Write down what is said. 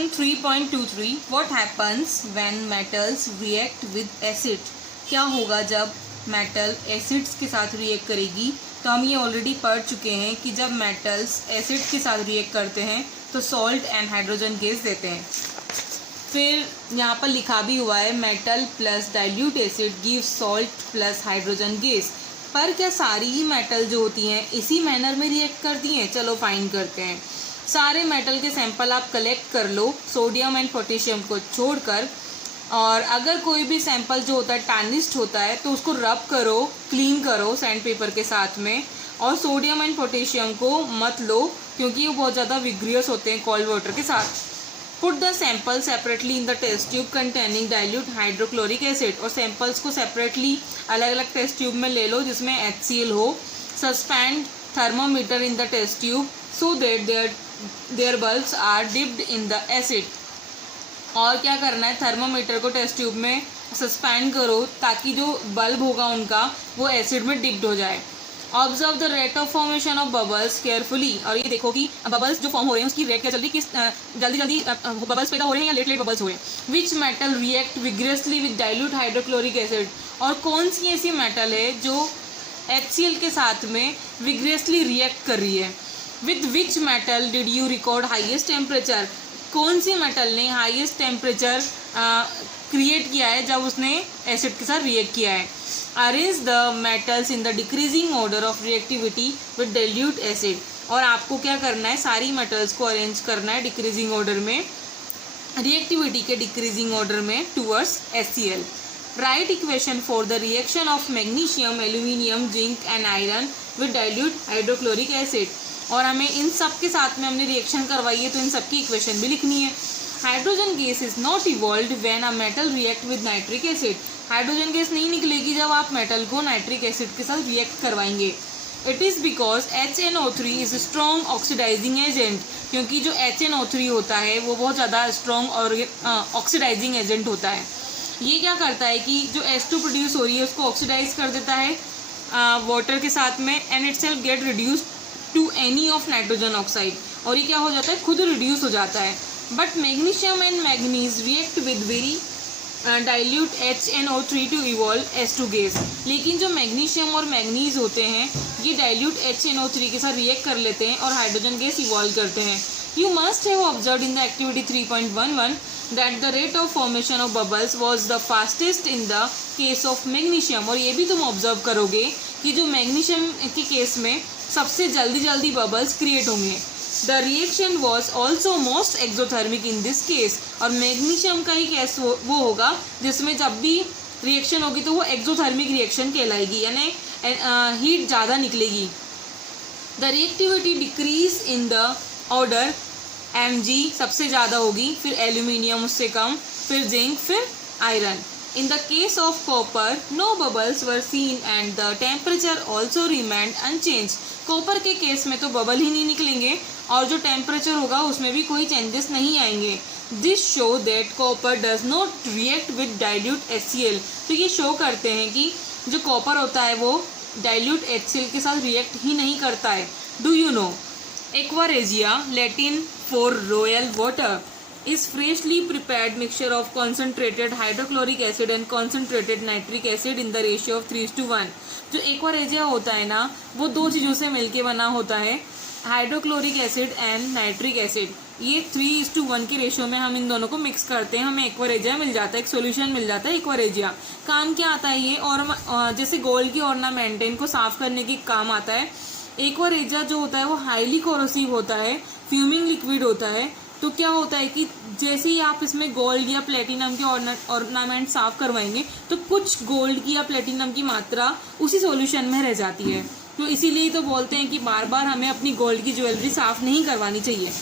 Question 3.23 What happens when metals react with acid? क्या होगा जब मेटल एसिड्स के साथ रिएक्ट करेगी? तो हम ये ऑलरेडी पढ़ चुके हैं कि जब मेटल्स एसिड के साथ रिएक्ट करते हैं तो सॉल्ट एंड हाइड्रोजन गैस देते हैं। फिर यहाँ पर लिखा भी हुआ है metal plus dilute acid give salt plus hydrogen gas. पर क्या सारी ही मेटल जो होती हैं इसी मैनर में रिएक्ट करती हैं? चलो फाइंड करते हैं। सारे मेटल के सैंपल आप कलेक्ट कर लो सोडियम एंड पोटेशियम को छोड़कर, और अगर कोई भी सैंपल जो होता है टार्निश्ड होता है तो उसको रब करो, क्लीन करो सैंड पेपर के साथ में, और सोडियम एंड पोटेशियम को मत लो क्योंकि वो बहुत ज़्यादा विग्रियस होते हैं कोल्ड वाटर के साथ। Put the sample separately in the test tube containing dilute hydrochloric acid, और सैंपल्स को सेपरेटली अलग अलग टेस्ट ट्यूब में ले लो जिसमें HCl हो। Suspend thermometer in the test tube so that their bulbs are dipped in the acid. और क्या करना है, थर्मोमीटर को टेस्ट ट्यूब में सस्पेंड करो ताकि जो बल्ब होगा उनका वो एसिड में डिप्ड हो जाए। Observe the rate of formation of bubbles carefully, और ये देखो कि बबल्स जो फॉर्म हो रहे हैं उसकी रेट क्या चल रही है, किस जल्दी जल्दी बबल्स पैदा हो रहे हैं या लेट लेट बबल्स हो रहे हैं। Which metal react vigorously with dilute hydrochloric acid, और कौन सी ऐसी मेटल है जो HCl के साथ में विग्रियसली रिएक्ट कर रही है। With which metal did you record highest temperature, कौन सी मेटल ने हाईएस्ट टेम्परेचर क्रिएट किया है जब उसने एसिड के साथ रिएक्ट किया है। Arrange the metals in the decreasing order of reactivity with dilute acid, और आपको क्या करना है, सारी मेटल्स को अरेंज करना है डिक्रीजिंग ऑर्डर में, रिएक्टिविटी के डिक्रीजिंग ऑर्डर में towards HCl। Right equation for the reaction of magnesium, aluminium, zinc and iron with dilute hydrochloric acid, और हमें इन सब के साथ में हमने रिएक्शन करवाई है तो इन सब की इक्वेशन भी लिखनी है। Hydrogen gas is not evolved when a metal react with nitric acid, hydrogen gas नहीं निकलेगी जब आप मेटल को नाइट्रिक एसिड के साथ रिएक्ट करवाएंगे। It is because HNO3 is strong oxidising agent, क्योंकि जो HNO3 होता है वो बहुत ज़्यादा स्ट्रॉन्ग और ऑक्सीडाइजिंग एजेंट होता है। ये क्या करता है कि जो H2 प्रोड्यूस हो रही है उसको ऑक्सीडाइज कर देता है वाटर के साथ में, and itself get reduce to any of nitrogen oxide, और ये क्या हो जाता है, खुद रिड्यूस हो जाता है। But magnesium and manganese react with very dilute HNO3 to evolve H2 gas, लेकिन जो मैग्नीशियम और मैग्नीज होते हैं ये डाइल्यूट HNO3 के साथ रिएक्ट कर लेते हैं और हाइड्रोजन गैस इवॉल्व करते हैं। You must have observed in the activity 3.11 that the rate of formation of bubbles was the fastest in the case of magnesium, और ये भी तुम ऑब्जर्व करोगे कि जो मैग्नीशियम के केस में सबसे जल्दी जल्दी बबल्स क्रिएट होंगे। The reaction was also most exothermic in this case, और मैग्नीशियम का ही केस वो होगा जिसमें जब भी रिएक्शन होगी तो वो एक्सोथर्मिक रिएक्शन कहलाएगी, यानी हीट ज़्यादा निकलेगी। The reactivity decrease in the order Mg सबसे ज़्यादा होगी, फिर एल्यूमिनियम उससे कम, फिर जिंक, फिर iron. In the case of copper, no bubbles were seen and the temperature also remained unchanged. Copper के केस में तो बबल ही नहीं निकलेंगे और जो टेम्परेचर होगा उसमें भी कोई चेंजेस नहीं आएंगे। This show that copper does not react with dilute HCl. तो ये शो करते हैं कि जो कॉपर होता है वो डाइल्यूट HCl के साथ रिएक्ट ही नहीं करता है। Do you know? Aqua regia, Latin for royal water, is freshly prepared mixture of concentrated hydrochloric acid and concentrated nitric acid in the ratio of 3:1। जो एक्वा रेजिया होता है ना वो दो चीज़ों से मिलके बना होता है, hydrochloric acid and nitric acid. ये 3:1 के रेशियो में हम इन दोनों को मिक्स करते हैं, हमें एक्वा रेजिया मिल जाता है, एक सोल्यूशन मिल जाता है एक्वा रेजिया। काम क्या आता है ये, और जैसे गोल्ड की ऑर्नामेंट इनको साफ करने के काम आता है। एक्वा रेजिया जो होता है वो हाईली कोरोसिव होता है, फ्यूमिंग लिक्विड होता है। तो क्या होता है कि जैसे ही आप इसमें गोल्ड या प्लेटिनम के ऑर्नामेंट साफ करवाएंगे तो कुछ गोल्ड की या प्लेटिनम की मात्रा उसी सॉल्यूशन में रह जाती है। तो इसीलिए तो बोलते हैं कि बार बार हमें अपनी गोल्ड की ज्वेलरी साफ नहीं करवानी चाहिए।